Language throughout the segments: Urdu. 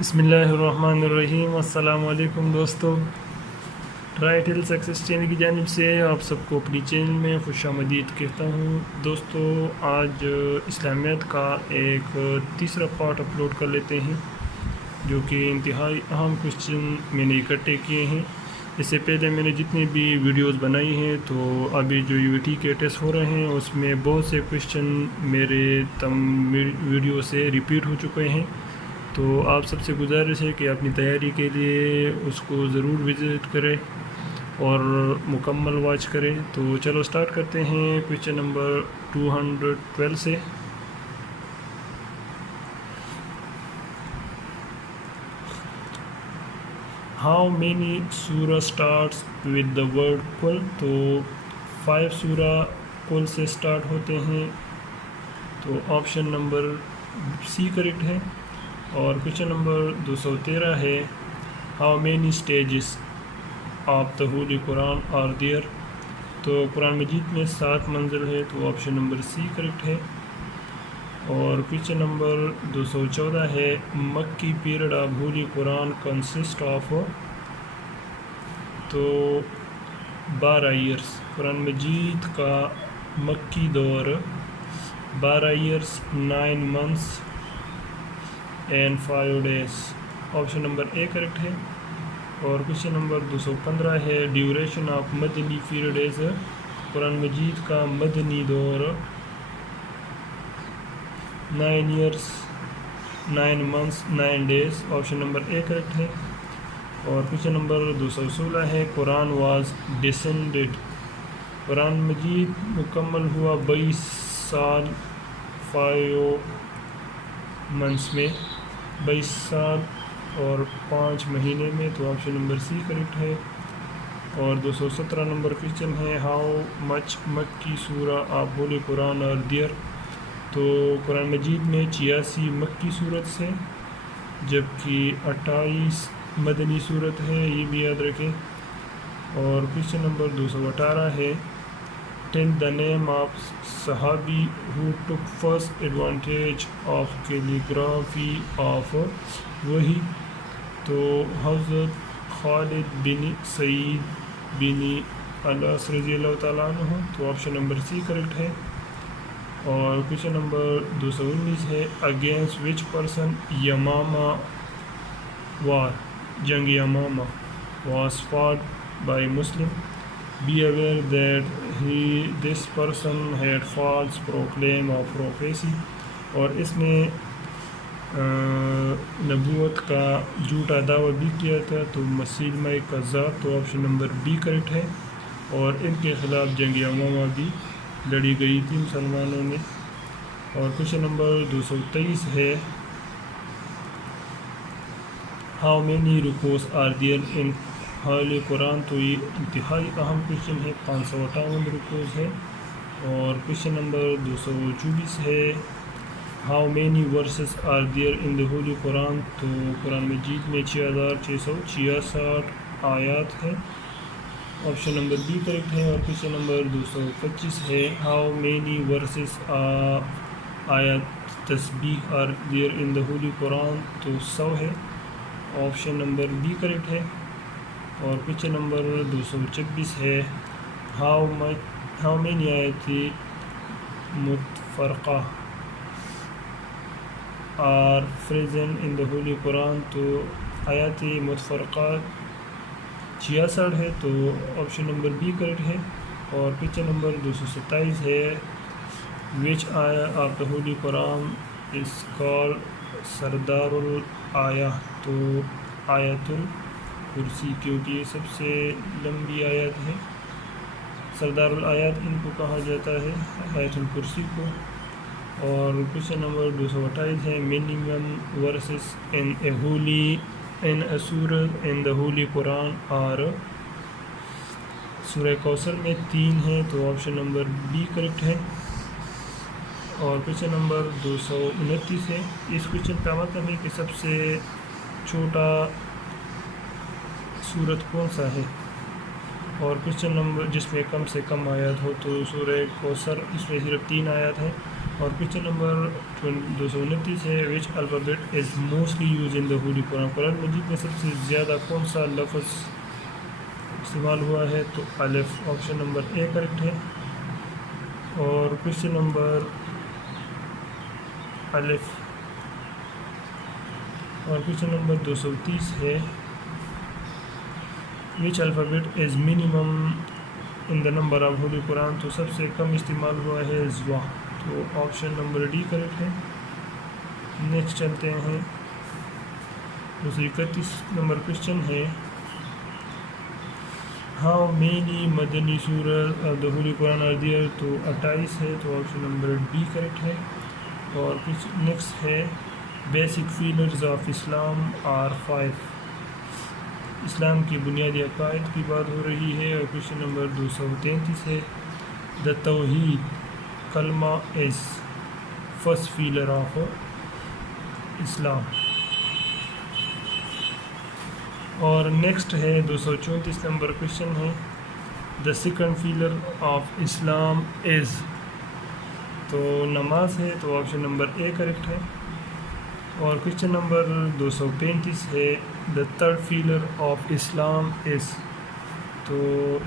بسم اللہ الرحمن الرحیم۔ السلام علیکم دوستو، ٹرائٹل سکسیس چینل کی جانب سے آپ سب کو اپنی چینل میں خوش آمدید کہتا ہوں۔ دوستو آج اسلامیات کا ایک تیسرا پارٹ اپلوڈ کر لیتے ہیں جو کہ انتہائی اہم کوشچن میں نے اکٹھے کیے ہیں۔ اس سے پہلے میں نے جتنی بھی ویڈیوز بنائی ہیں تو ابھی جو UAT کے ٹیسٹ ہو رہے ہیں اس میں بہت سے کوشچن میرے ویڈیو سے ریپیٹ ہو چکے ہیں، تو آپ سب سے گزارش ہے کہ اپنی تیاری کے لیے اس کو ضرور وزٹ کریں اور مکمل واچ کریں۔ تو چلو سٹارٹ کرتے ہیں کوشچن نمبر 212 سے۔ ہاؤ مینی سورہ اسٹارٹس ود دا ورڈ کل؟ تو 5 سورہ کل سے سٹارٹ ہوتے ہیں، تو آپشن نمبر سی کریکٹ ہے۔ اور کوشچن نمبر 213 ہے، how many stages of the holy Quran are there? تو قرآن مجید میں 7 منزل ہے، تو آپشن نمبر سی کریکٹ ہے۔ اور کوشچن نمبر 214 ہے، مکی period of holy Quran consist of? تو 12 ایئرس۔ قرآن مجید کا مکی دور 12 years 9 months and 5 days۔ Option number A correct ہے۔ اور کوشچن نمبر 215 ہے، duration of Madani period is? قرآن مجید کا مدنی دور 9 years 9 months 9 days۔ Option number A correct ہے۔ اور کوشچن نمبر 216 ہے، قرآن واز ڈسینڈڈ؟ قرآن مجید مکمل ہوا 22 سال 5 منتھس میں، 22 سال اور 5 مہینے میں، تو آپشن نمبر سی کریکٹ ہے۔ اور 217 نمبر کوشچن ہے، how much Makki surah of holy Quran are there? تو قرآن مجید میں 86 مکی صورت ہے جبکہ 28 مدنی صورت ہے، یہ بھی یاد رکھیں۔ اور کوشچن نمبر 218 ہے، ٹیل دا نیم آف صحابی who took first advantage of calligraphy of وحی؟ تو حضرت خالد بن سعید بن العاص رضی اللہ تعالیٰ عنہ، تو آپشن نمبر سی کریکٹ ہے۔ اور کوشچن نمبر 219 ہے، اگینسٹ وچ پرسن یمامہ وار؟ جنگ یمامہ was fought by Muslim. Be aware that this person had false proclaim of prophecy۔ اور اس میں نبوت کا جھوٹا دعویٰ بھی کیا تھا، تو مسیلمہ کذاب، تو آپشن نمبر بی کریکٹ ہے۔ اور ان کے خلاف جنگ یمامہ بھی لڑی گئی تھی مسلمانوں نے۔ اور کوشچن نمبر 223 ہے، ہاؤ مینی رکوز are there in holy Quran? تو یہ انتہائی اہم کوشچن ہے، 558 رکوز ہے۔ اور کوشچن نمبر 224 ہے، how many verses are there in the holy Quran? تو قرآن مجید میں 6666 آیات ہے، آپشن نمبر بی کریکٹ ہے۔ اور کوشچن نمبر 225 ہے، ہاؤ مینی ورسز آیات تسبیح are there in the holy Quran? تو 100 ہے، آپشن نمبر بی کریکٹ ہے۔ اور کوشچن نمبر 226 ہے، ہاؤ مینی آیات متفرقہ are present in the holy Quran? تو آیات متفرقہ 66 ہے، تو آپشن نمبر بی کریکٹ ہے۔ اور کوشچن نمبر 227 ہے، which ayah of the holy Quran is called Sardar al Ayah? تو آیت الکرسی، کیونکہ یہ سب سے لمبی آیت ہے، سردار الآیات ان کو کہا جاتا ہے، آیت الکرسی کو۔ اور کوشچن نمبر 228 ہے، منیمم ورسز ان اے ہولی ان اے سورہ ان دا ہولی قرآن آر؟ سورہ کوثر میں 3 ہیں، تو آپشن نمبر بی کریکٹ ہے۔ اور کوشچن نمبر 229 ہے، اس کوشچن کا مطلب ہے کہ سب سے چھوٹا سورت کون سا ہے؟ اور کوشچن نمبر جس میں کم سے کم آیات ہو، تو سورہ کوثر، اس میں صرف 3 آیات ہیں، اور کوشچن نمبر 229 ہے which alphabet is mostly use in the holy قرآن، قرآن مجید میں سب سے زیادہ کون سا لفظ استعمال ہوا ہے؟ تو الف، آپشن نمبر اے کریکٹ ہے۔ اور کوشچن نمبر الف اور کوشچن نمبر 230 ہے which alphabet is minimum in the number of holy Quran, تو سب سے کم استعمال ہوا ہے زوا، تو آپشن نمبر ڈی کریکٹ ہے۔ نیکسٹ چلتے ہیں 231 نمبر کوشچن ہے how many Madani surah of the holy Quran are there, تو 28 ہے، تو آپشن نمبر بی کریکٹ ہے۔ اور کچھ نیکسٹ ہے basic pillars of Islam are 5، اسلام کی بنیادی عقائد کی بات ہو رہی ہے۔ اور کوشچن نمبر 233 ہے دا توحید کلمہ از فرسٹ فیلر آف اسلام۔ اور نیکسٹ ہے 234 نمبر کوشچن ہے دا سیکنڈ فیلر آف اسلام از، تو نماز ہے، تو آپشن نمبر اے کریکٹ ہے۔ اور کوشچن نمبر 235 ہے دا تھرڈ فیلر آف اسلام از، تو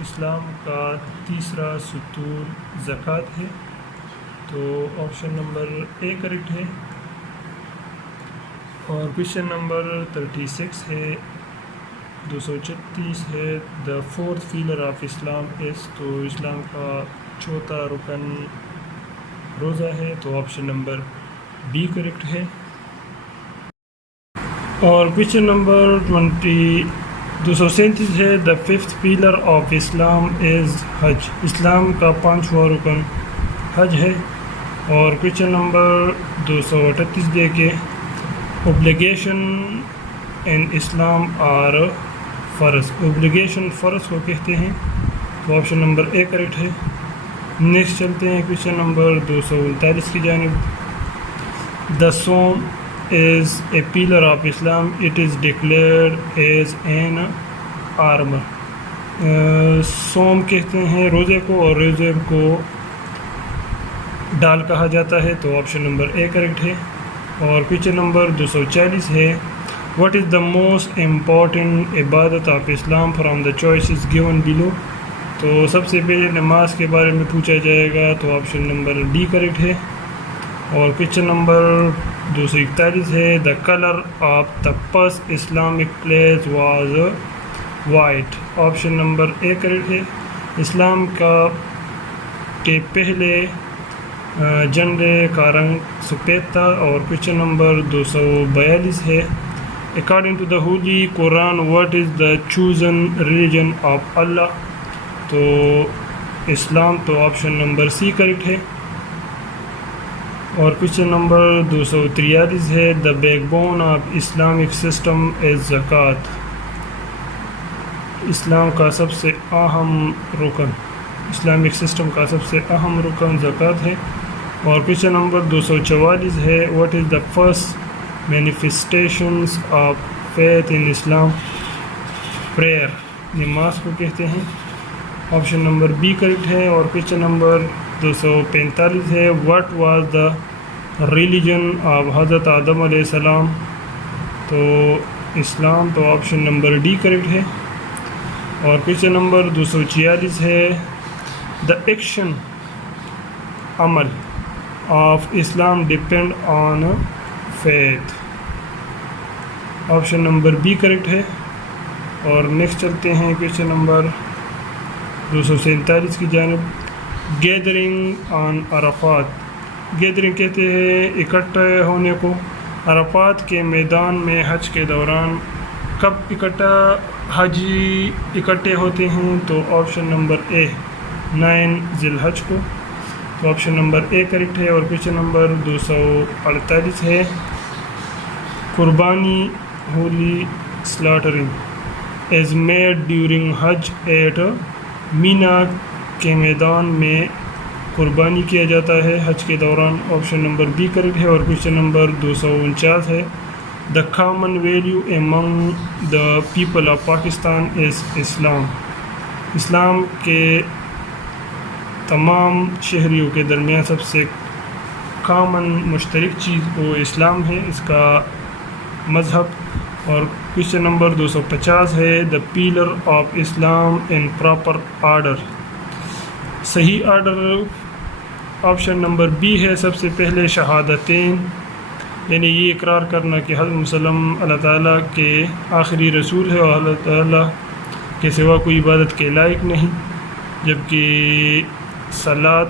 اسلام کا تیسرا ستون زکوٰۃ ہے، تو آپشن نمبر اے کریکٹ ہے۔ اور کوشچن نمبر 36 ہے 236 ہے دا فورتھ فیلر آف اسلام از، تو اسلام کا چوتھا رکن روزہ ہے، تو آپشن نمبر بی کریکٹ ہے۔ اور کوشچن نمبر 237 ہے دا ففتھ پیلر آف اسلام از حج، اسلام کا پانچواں رکن حج ہے۔ اور کوشچن نمبر 238 دے کے اوبلیگیشن ان اسلام آر فرض، اوبلیگیشن فرض کو کہتے ہیں، تو آپشن نمبر اے کریکٹ ہے۔ نیکسٹ چلتے ہیں کوشچن نمبر 239 کی جانب دا سوم is a pillar of Islam, it is declared as an armor، سوم کہتے ہیں روزے کو، اور روزے کو ڈال کہا جاتا ہے، تو آپشن نمبر اے کریکٹ ہے۔ اور کوشچن نمبر 240 ہے what is the most important عبادت of Islam from the choices given below، تو سب سے پہلے نماز کے بارے میں پوچھا جائے گا، تو آپشن نمبر ڈی کریکٹ ہے۔ اور کوشچن نمبر 241 ہے the colour of the first Islamic place was white, option number A correct ہے۔ اسلام کے پہلے جھنڈے کا رنگ سفید تھا۔ اور کوشچن نمبر 242 ہے according to the holy Quran what is the chosen religion of Allah, تو اسلام، تو آپشن نمبر سی کریکٹ ہے۔ اور کوشچن نمبر 243 ہے the back bone of Islamic system is زکوٰۃ، اسلام کا سب سے اہم رکن، اسلامک سسٹم کا سب سے اہم رکن زکوٰۃ ہے۔ اور کوشچن نمبر 244 ہے what is the first manifestations of faith in Islam, prayer, نماز کو کہتے ہیں، آپشن نمبر بی کریکٹ ہے۔ اور کوشچن نمبر 245 ہے what was the religion of حضرت آدم علیہ السلام، تو اسلام، تو آپشن نمبر ڈی کریکٹ ہے۔ اور کوشچن نمبر 246 ہے دا ایکشن، عمل of Islam depend on faith, option number B correct ہے۔ اور نیکسٹ چلتے ہیں کوشچن نمبر 247 کی جانب گیدرنگ آن عرفات، گیدرنگ کہتے ہیں اکٹھے ہونے کو، عرفات کے میدان میں حج کے دوران کب حجی اکٹھے ہوتے ہیں، تو آپشن نمبر اے 9 ذی الحج کو، تو آپشن نمبر اے کریکٹ ہے۔ اور کوشچن نمبر 248 ہے qurbani holy slaughtering is made during Hajj at Mina, کے میدان میں قربانی کیا جاتا ہے حج کے دوران، آپشن نمبر بی کریکٹ ہے۔ اور کوشچن نمبر 249 ہے the common value among the people of Pakistan is Islam, Islam کے تمام شہریوں کے درمیان سب سے کامن مشترک چیز وہ اسلام ہے، اس کا مذہب۔ اور کویشچن نمبر 250 ہے the pillar of Islam in proper order, صحیح آرڈر آپشن نمبر بی ہے۔ سب سے پہلے شہادتین، یعنی یہ اقرار کرنا کہ حضرت مسلم اللہ تعالیٰ کے آخری رسول ہے اور اللہ تعالیٰ کے سوا کوئی عبادت کے لائق نہیں، جبکہ صلاۃ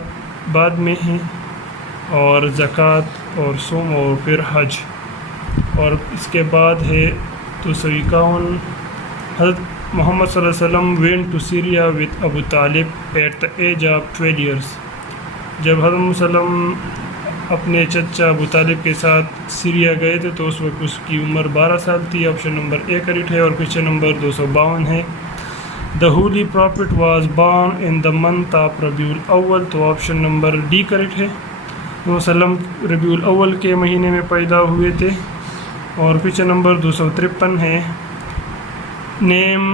بعد میں ہیں، اور زکوٰۃ اور صوم اور پھر حج۔ اور اس کے بعد ہے 251 حضرت محمد صلی اللہ علیہ وسلم went to Syria with ابو طالب at the age of 12 years، جب حضرت وسلم اپنے چچا ابو طالب کے ساتھ سیریا گئے تھے تو اس وقت اس کی عمر 12 سال تھی۔ آپشن نمبر اے کریکٹ ہے۔ اور کویشچن نمبر 252 ہے the holy prophet was born in the month of Rabi al-Awwal, تو آپشن نمبر ڈی کریکٹ ہے۔ وسلم ربیع الاول کے مہینے میں پیدا ہوئے تھے۔ اور کویشچن نمبر 253 ہے name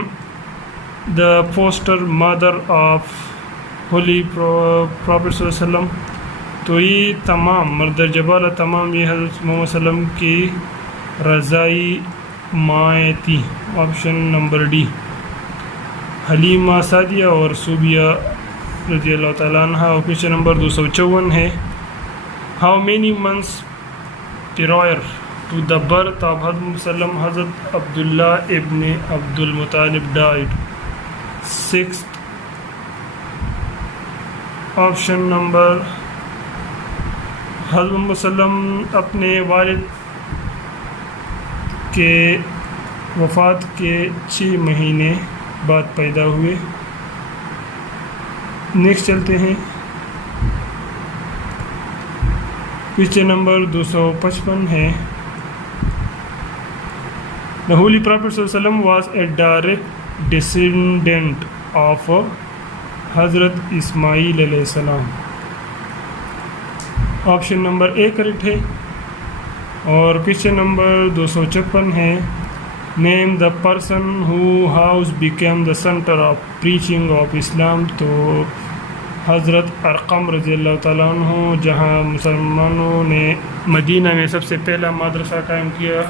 the foster mother of holy prophet صلی اللہ علیہ وسلم، تو یہ تمام مردرجہ بالا تمام یہ حضرت محمد صلی اللہ علیہ وسلم کی رضائی مائیں تھیں۔ آپشن نمبر ڈی حلیمہ سعدیہ اور صوبیہ رضی اللہ تعالیٰ عنہ۔ اور کویشچن نمبر 254 ہے how many months prior to the birth of حضرت صلی اللہ علیہ وسلم حضرت عبداللہ ابن عبد المطلب ڈائڈ؟ 6۔ آپشن نمبر حضرت محمد صلی اللہ علیہ وسلم اپنے والد کے وفات کے 6 مہینے بعد پیدا ہوئے۔ نیکسٹ چلتے ہیں۔ کویشچن نمبر 255 ہے The Holy Prophet صلی اللہ علیہ وسلم was a direct descendant of حضرت اسماعیل علیہ السلام۔ آپشن نمبر اے کریکٹ ہے۔ اور کویشچن نمبر 256 ہے name the person who house became the center of preaching of Islam, تو حضرت ارقم رضی اللہ تعالیٰ عنہ، جہاں مسلمانوں نے مدینہ میں سب سے پہلا مدرسہ قائم کیا،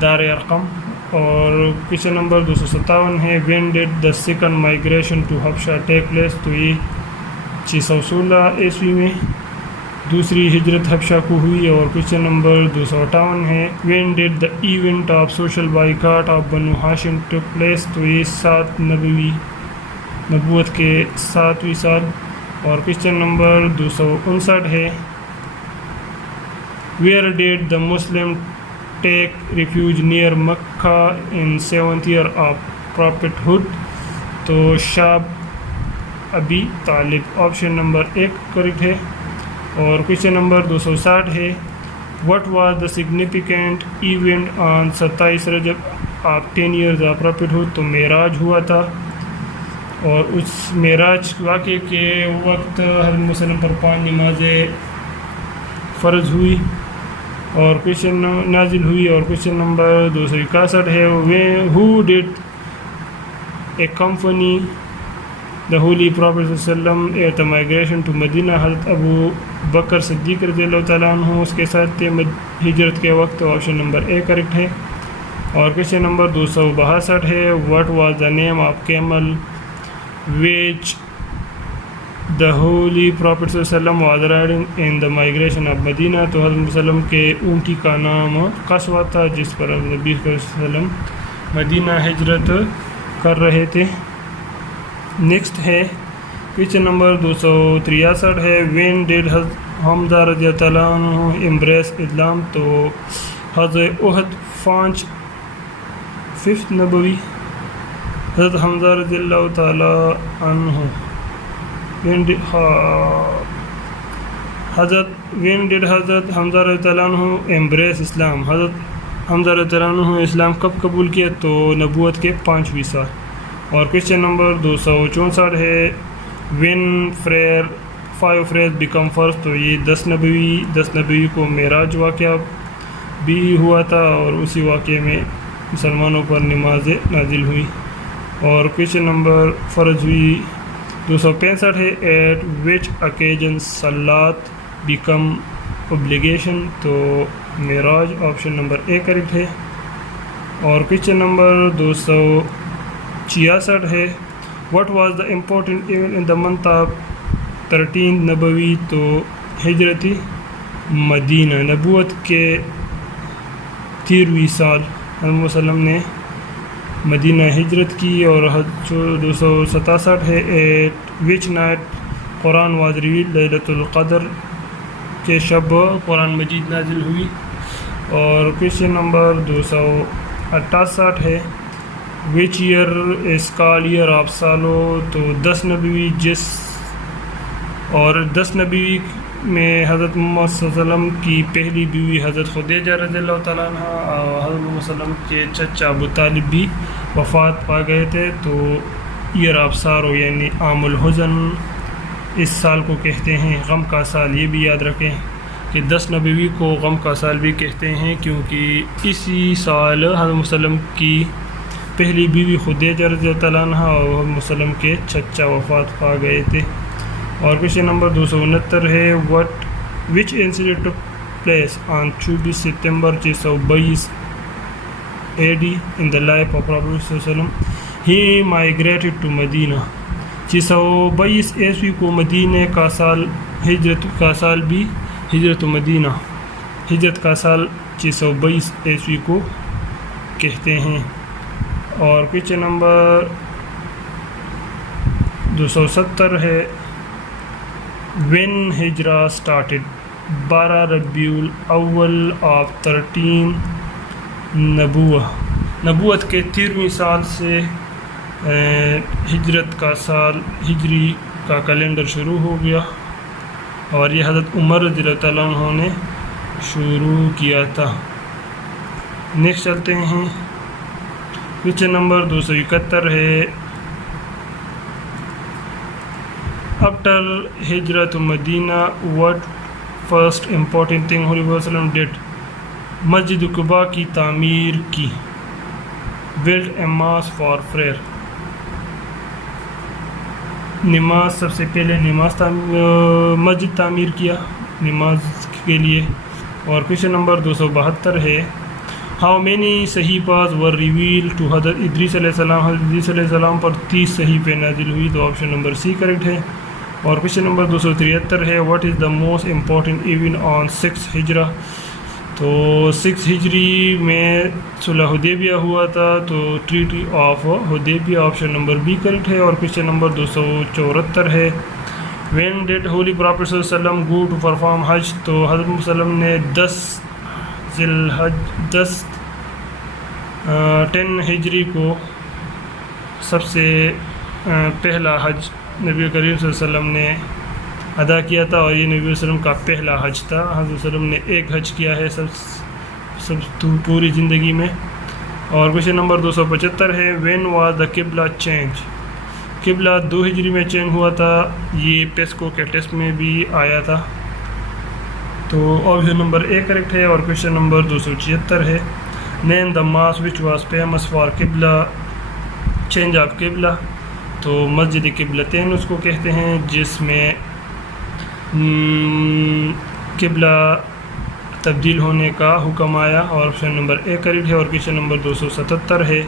دار ارقم۔ اور کویشچن نمبر 257 ہے when did the second migration to Habsha take place, تو یہ 616 عیسوی میں دوسری ہجرت حبشہ کو ہوئی۔ اور کویشچن نمبر 258 ہے when did the event of social boycott of بنو ہاشم ٹیک پلیس، تو یہ 7 نبوت کے 7ویں سال۔ اور کویشچن نمبر 259 ہے where did the Muslim take refuge near Mecca in 7th year of prophethood, تو شاب ابی طالب۔ آپشن نمبر 1 کریکٹ ہے۔ اور کویشچن نمبر 260 ہے what was the significant event on 27 رجب of 10 years of prophethood, تو معراج ہوا تھا۔ اور اس معراج واقعے کے وقت حضرت مسلم پر 5 نمازیں فرض ہوئی اور کویشچن نازل ہوئی۔ اور کویشچن نمبر 261 ہے who did a company the holy prophet صلی اللہ علیہ وسلم ایٹ دا مائیگریشن ٹو مدینہ، حضرت ابو بکر صدیق رضی اللہ تعالیٰ عنہ اس کے ساتھ تھے ہجرت کے وقت۔ آپشن نمبر اے کریکٹ ہے۔ اور کویشچن نمبر 262 ہے what was the name of camel which the holy prophet صلی اللہ علیہ وسلم was riding in the migration of مدینہ، تو حضرت صلی اللہ علیہ وسلم کے اونٹی کا نام قصوہ تھا جس پر نبی صلی اللہ علیہ وسلم مدینہ ہجرت کر رہے تھے۔ نیکسٹ ہے کویشچن نمبر 263 ہے وین ڈیڈ حمزہ رضی اللہ تعالیٰ عنہ امبریس اسلام، تو حضرت احد 5 نبوی حضرت حمزہ رضی اللہ تعالیٰ عنہ حضرت حمزہ رضی اللہ عنہ ایمبریس اسلام، حضرت حمزہ رضی اللہ عنہ اسلام کب قبول کیا، تو نبوت کے 5ویں سال۔ اور کویشچن نمبر 264 ہے وین 5 فریز بیکم فرسٹ، تو یہ 10 نبوی کو معراج واقعہ بھی ہوا تھا اور اسی واقعے میں مسلمانوں پر نمازیں نازل ہوئی۔ اور کویشچن نمبر فرض ہوئی 265 ہے at which occasion salat became obligation, تو Miraj option number A correct ہے. اور کویشچن نمبر 266 ہے what was the important event in the month of 13 نبوی, تو ہجرتی مدینہ, نبوت کے 13ویں سال محمد وسلم نے مدینہ ہجرت کی. اور 267 ہے at which night Quran was revealed, لیلۃ القدر کے شب قرآن مجید نازل ہوئی. اور کویشچن نمبر 268 ہے which year is called year of solve, تو 10 نبوی, اور 10 نبوی میں حضرت محمد صلی اللہ علیہ وسلم کی پہلی بیوی حضرت خدیجہ رضی اللہ تعالیٰ عنہ اور حضرت محمد صلی اللہ علیہ وسلم کے چچا ابو طالب بھی وفات پا گئے تھے. تو ایئر آف سارو یعنی عام الحزن اس سال کو کہتے ہیں, غم کا سال. یہ بھی یاد رکھیں کہ 10 نبوی کو غم کا سال بھی کہتے ہیں کیونکہ اسی سال حضرت محمد صلی اللہ علیہ وسلم کی پہلی بیوی خدیجہ رضی اللہ تعالیٰ عنہ اور محمد وسلم کے چچا وفات پا گئے تھے. اور کویشچن نمبر 269 ہے which incident took place on 24 September 622 AD in the life of Prophet صلی اللہ علیہ وسلم. He migrated to Medina. 622 عیسوی کو مدینہ کا سال, ہجرت کا سال بھی ہجرت مدینہ, ہجرت کا سال 622 عیسوی کو کہتے ہیں. اور کویشچن نمبر 270 ہے when ہجرہ started, 12 ربیع الاول of 13 نبوت کے 13ویں سال سے ہجرت کا سال ہجری کا کیلنڈر شروع ہو گیا. اور یہ حضرت عمر رضی اللہ تعالیٰ عنہ نے شروع کیا تھا. نیکسٹ چلتے ہیں. کویشچن نمبر 271 ہے after ہجرت مدینہ what first important thing Holy Prophet صلی اللہ علیہ وسلم did, مسجد قباء کی تعمیر کی, build a mosque for prayer, نماز سب سے پہلے مسجد تعمیر کیا نماز کے لیے. اور کویشچن نمبر 272 ہے how many صحیفات were revealed to حضرت ادریس علیہ السلام, حضرت ادریس علیہ السلام پر 30 صحیفے نازل ہوئی, تو آپشن نمبر سی کریکٹ ہے. اور کویشچن نمبر 273 ہے what is the most important event on 6 ہجرہ, تو 6 ہجری میں صلح حدیبیہ ہوا تھا, تو ٹریٹی آف حدیبیہ آپشن نمبر بی کریکٹ ہے. اور کویشچن نمبر 274 ہے when did Holy Prophet صلی اللہ علیہ وسلم go to perform حج, تو حضرت محمد صلی اللہ علیہ وسلم نے 10 ہجری کو سب سے پہلا حج نبی کریم صلی اللہ علیہ وسلم نے ادا کیا تھا, اور یہ نبی علیہ وسلم کا پہلا حج تھا. حضرت وسلم نے ایک حج کیا ہے سب پوری زندگی میں. اور کویشچن نمبر 275 ہے when was the قبلہ چینج, قبلہ 2 ہجری میں چینج ہوا تھا, یہ پیسکو کے ٹیسٹ میں بھی آیا تھا, تو آپشن نمبر اے کریکٹ ہے. اور کویشچن نمبر 276 ہے name the mosque which was famous for قبلہ چینج آف قبلہ, تو مسجد قبلتین اس کو کہتے ہیں جس میں قبلہ تبدیل ہونے کا حکم آیا. اور آپشن نمبر اے کریکٹ ہے. اور کویشچن نمبر 277 ہے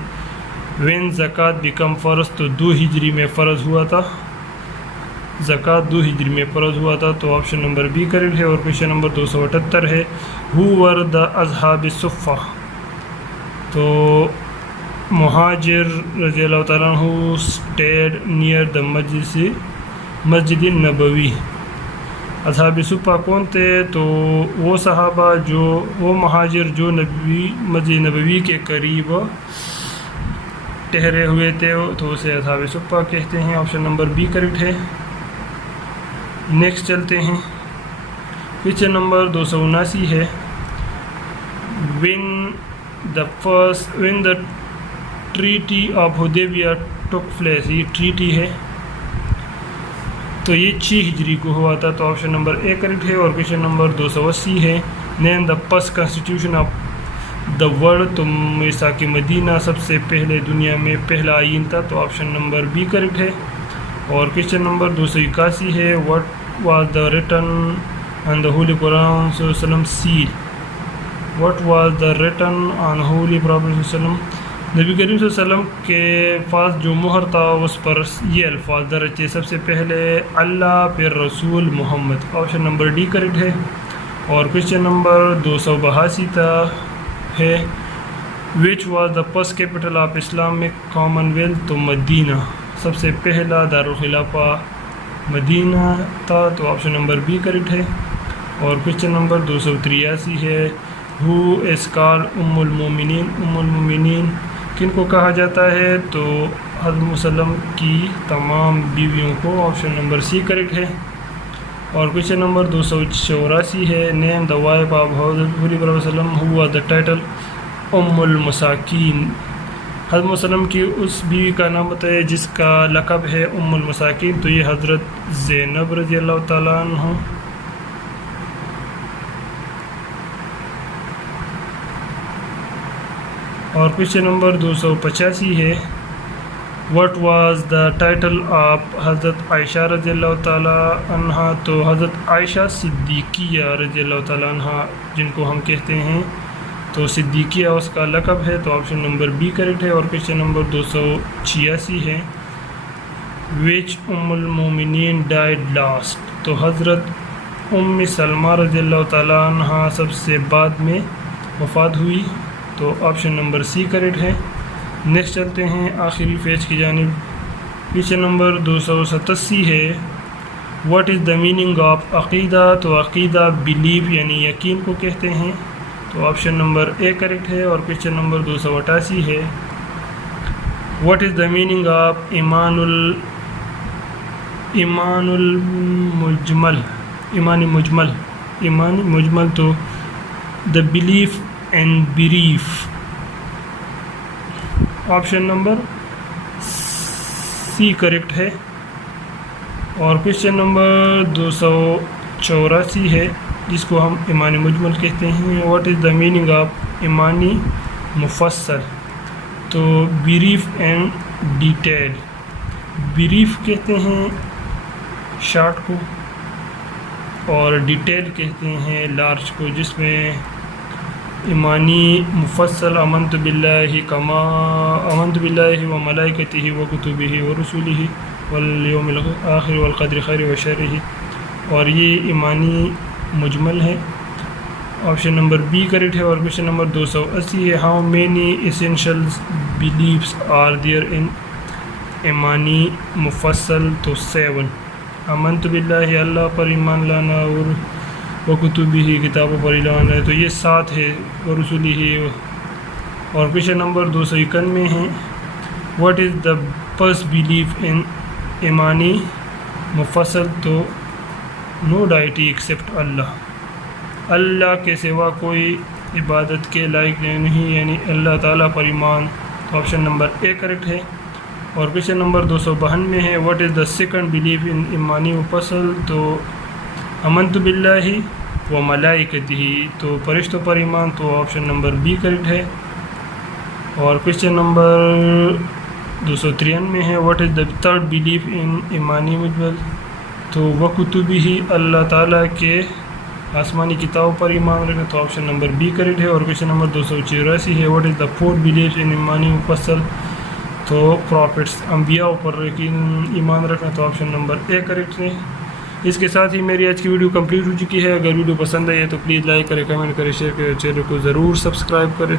when زکوٰۃ بیکم فرض, تو 2 ہجری میں فرض ہوا تھا, زکوٰۃ 2 ہجری میں فرض ہوا تھا, تو آپشن نمبر بی کریکٹ ہے. اور کویشچن نمبر 278 ہے who were the اصحاب الصفہ, تو مہاجر رضی اللہ تعالیٰ عنہ stayed near the Masjid Nabawi. اصحاب صفہ کون تھے, تو وہ صحابہ وہ مہاجر جو مسجد نبوی کے قریب ٹھہرے ہوئے تھے, تو اسے اصحاب صفہ کہتے ہیں. آپشن نمبر بی کریکٹ ہے. نیکسٹ چلتے ہیں. کویشچن نمبر 279 ہے when the ٹریٹی آف حدیبیہ ٹک پلیس, یہ ٹریٹی ہے تو یہ 6 ہجری کو ہوا تھا, تو آپشن نمبر اے کریکٹ ہے. اور کویشچن نمبر 280 ہے name the first constitution of the world, تو میثاق مدینہ سب سے پہلے دنیا میں پہلا آئین تھا, تو آپشن نمبر بی کریکٹ ہے. اور کویشچن نمبر 281 ہے what was the return and the Holy Quran seal? What was the written on Holy Prophet نبی کریم صلی اللہ علیہ وسلم کے پاس جو مہر تھا اس پر یہ الفاظ درج تھے. سب سے پہلے اللہ پھر رسول محمد. آپشن نمبر ڈی کریکٹ ہے. اور کوشچن نمبر 282 تھا ہے which was the first capital of Islamic common wealth? تو مدینہ. سب سے پہلا دارالخلافہ مدینہ تھا. تو آپشن نمبر بی کریکٹ ہے. اور کوشچن نمبر 283 ہے ہو از کال ام المومنین؟ ام المومنین کن کو کہا جاتا ہے؟ تو حضرت وسلم کی تمام بیویوں کو. آپشن نمبر سی کریکٹ ہے. اور کوشچن نمبر 284 ہے name the wife of holy prophet وسلم ہو واز دا ٹائٹل ام المساکین؟ حضرت وسلم کی اس بیوی کا نام بتائے جس کا لقب ہے ام المساکین. تو یہ حضرت زینب رضی اللہ تعالیٰ عنہ. اور کوشچن نمبر 285 ہے what was the title of حضرت عائشہ رضی اللہ تعالیٰ عنہ؟ تو حضرت عائشہ صدیقیہ رضی اللہ تعالیٰ عنہ جن کو ہم کہتے ہیں تو صدیقیہ اس کا لقب ہے. تو آپشن نمبر بی کریکٹ ہے. اور کوشچن نمبر 286 ہے وچ ام المومنین ڈائڈ لاسٹ؟ تو حضرت ام سلمہ رضی اللہ تعالیٰ عنہ سب سے بعد میں وفات ہوئی. تو آپشن نمبر سی کریکٹ ہے. نیکسٹ چلتے ہیں آخری پیج کی جانب. کوشچن نمبر 287 ہے what is the meaning of عقیدہ؟ تو عقیدہ بلیو یعنی یقین کو کہتے ہیں. تو آپشن نمبر اے کریکٹ ہے. اور کوشچن نمبر 288 ہے what is the meaning of ایمان مجمل؟ تو the belief and brief. Option number C correct ہے. اور کوشچن نمبر 284 ہے جس کو ہم ایمان مجمل کہتے ہیں. What is the meaning of ایمانی مفصل؟ تو بریف اینڈ ڈیٹیل. بریف کہتے ہیں شارٹ کو اور ڈیٹیل کہتے ہیں لارج کو، جس میں ایمانی مفصل آمنت باللہ و ملائکتہ و کتبہ و رسولہ والیوم الآخر والقدر خیر و شرہ. اور یہ ایمانی مجمل ہے. آپشن نمبر بی کریکٹ ہے. اور کوشچن نمبر 280 ہے how many essential beliefs are there in ایمانی مفصل؟ تو 7. آمنت باللہ اللہ پر ایمان لانا اور وکتبہ کتابوں پر ایمان ہے تو یہ 7 ہے. ورسولہ. اور کوشچن نمبر 291 ہے what is the first belief in ایمانی مفصل؟ تو نو ڈائٹی ایکسیپٹ اللہ. اللہ کے سوا کوئی عبادت کے لائق نہیں یعنی اللہ تعالیٰ پر ایمان. تو آپشن نمبر اے کریکٹ ہے. اور کوشچن نمبر 292 ہے what is the second belief in ایمانی مفصل؟ تو آمنت باللہ و ملائکتہ. تو فرشتوں پر ایمان. تو آپشن نمبر بی کریکٹ ہے. اور کوشچن نمبر 293 ہے what is the third belief in ایمانی مجمل؟ تو وکتبہ اللہ تعالیٰ کے آسمانی کتابوں پر ایمان رکھنا. تو آپشن نمبر بی کریکٹ ہے. اور کوشچن نمبر 284 ہے what is the fourth belief in ایمانی مفصل؟ تو پروفٹس انبیاء پر ایمان رکھنا. تو آپشن نمبر اے کریکٹ ہے. اس کے ساتھ ہی میری آج کی ویڈیو کمپلیٹ ہو چکی ہے. اگر ویڈیو پسند آئی ہے تو پلیز لائک کریں، کمنٹ کریں، شیئر کریں، چینل کو ضرور سبسکرائب کریں.